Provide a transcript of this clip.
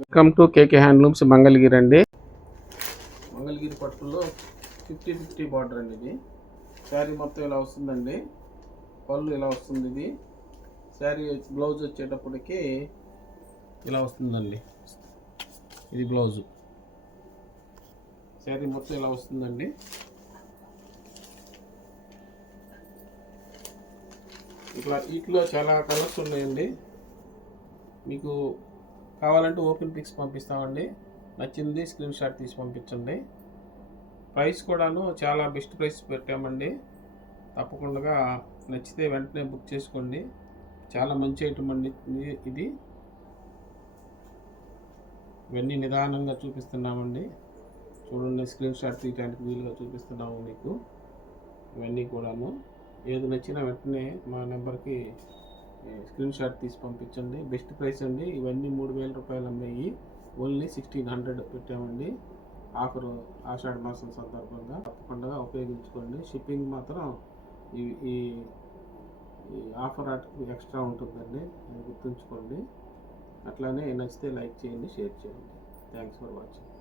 Welcome to KK handlooms Mangalagiri అండి. మంగళగిరి పట్టులో 50-50 border అండి. ఇది శారీ మొత్తం ఇలా వస్తుందండి. పళ్ళు ఇలా వస్తుంది. ఇది శారీ బ్లౌజ్ వచ్చేటప్పటికి ఇలా వస్తుందండి. ఇది బ్లౌజు. శారీ మొత్తం ఇలా వస్తుందండి. ఇట్లా వీటిలో చాలా కలర్స్ ఉన్నాయండి. మీకు కావాలంటే ఓపెన్ పిక్స్ పంపిస్తామండి. నచ్చింది స్క్రీన్ షాట్ తీసి పంపించండి. ప్రైస్ కూడాను చాలా బెస్ట్ ప్రైస్ పెట్టామండి. తప్పకుండా నచ్చితే వెంటనే బుక్ చేసుకోండి. చాలా మంచి ఐటమ్ అండి ఇది. ఇవన్నీ నిదానంగా చూపిస్తున్నామండి. చూడండి, స్క్రీన్ షాట్ తీయడానికి వీలుగా చూపిస్తున్నాము మీకు. ఇవన్నీ కూడాను ఏది నచ్చినా వెంటనే మా నెంబర్కి స్క్రీన్ షాట్ తీసి పంపించండి. బెస్ట్ ప్రైస్ అండి. ఇవన్నీ 3000 రూపాయలు అమ్మాయి. ఓన్లీ 1600 పెట్టామండి. ఆఫర్ ఆషాఢ మాసం సందర్భంగా తప్పకుండా ఉపయోగించుకోండి. షిప్పింగ్ మాత్రం ఈ ఆఫర్ ఎక్స్ట్రా ఉంటుందండి, గుర్తుంచుకోండి. అట్లానే నచ్చితే లైక్ చేయండి, షేర్ చేయండి. Thanks for watching.